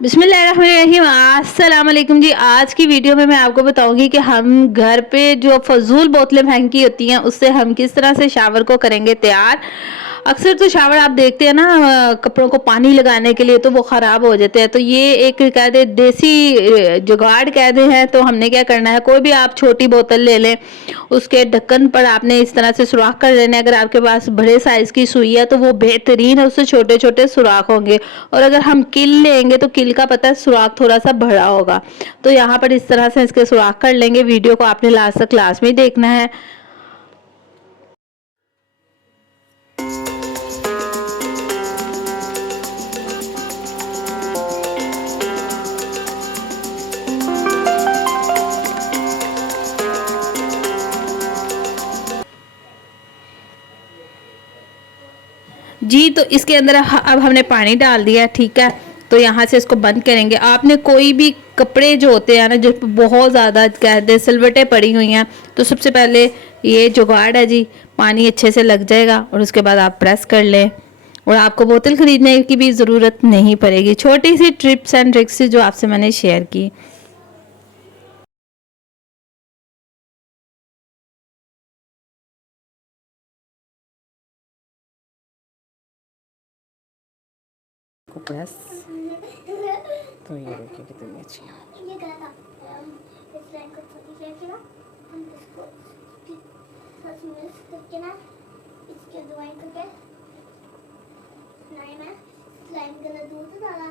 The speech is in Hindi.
बिस्मिल्लाहिर्रहमानिर्रहीम। अस्सलाम वालेकुम जी। आज की वीडियो में मैं आपको बताऊंगी कि हम घर पे जो फजूल बोतलें फेंकी होती हैं उससे हम किस तरह से शावर को करेंगे तैयार। अक्सर तो शावर आप देखते हैं ना, कपड़ों को पानी लगाने के लिए तो वो ख़राब हो जाते हैं। तो ये एक कह दे देसी जुगाड़ कह दे हैं। तो हमने क्या करना है, कोई भी आप छोटी बोतल ले लें, उसके ढक्कन पर आपने इस तरह से सुराख कर देना है। अगर आपके पास बड़े साइज़ की सुई है तो वो बेहतरीन है, उससे छोटे छोटे सुराख होंगे। और अगर हम किल लेंगे तो किल का पता है सुराख थोड़ा सा बड़ा होगा। तो यहाँ पर इस तरह से इसके सुराख कर लेंगे। वीडियो को आपने लास्ट तक क्लास में देखना है। जी, तो इसके अंदर अब हमने पानी डाल दिया, ठीक है। तो यहाँ से इसको बंद करेंगे। आपने कोई भी कपड़े जो होते हैं ना, जो बहुत ज़्यादा कहते सिलवटें पड़ी हुई हैं, तो सबसे पहले ये जुगाड़ है जी, पानी अच्छे से लग जाएगा और उसके बाद आप प्रेस कर लें और आपको बोतल ख़रीदने की भी ज़रूरत नहीं पड़ेगी। छोटी सी ट्रिप्स एंड ट्रिक्स जो आपसे मैंने शेयर की। को प्रेस तो ये देखिए कितनी अच्छी है। ये गलत है, इस लाइन को छोटी करके ना हम इसको साथ में करके ना इसके दवाई करके लाइन में स्लाइम गलत दूध डाला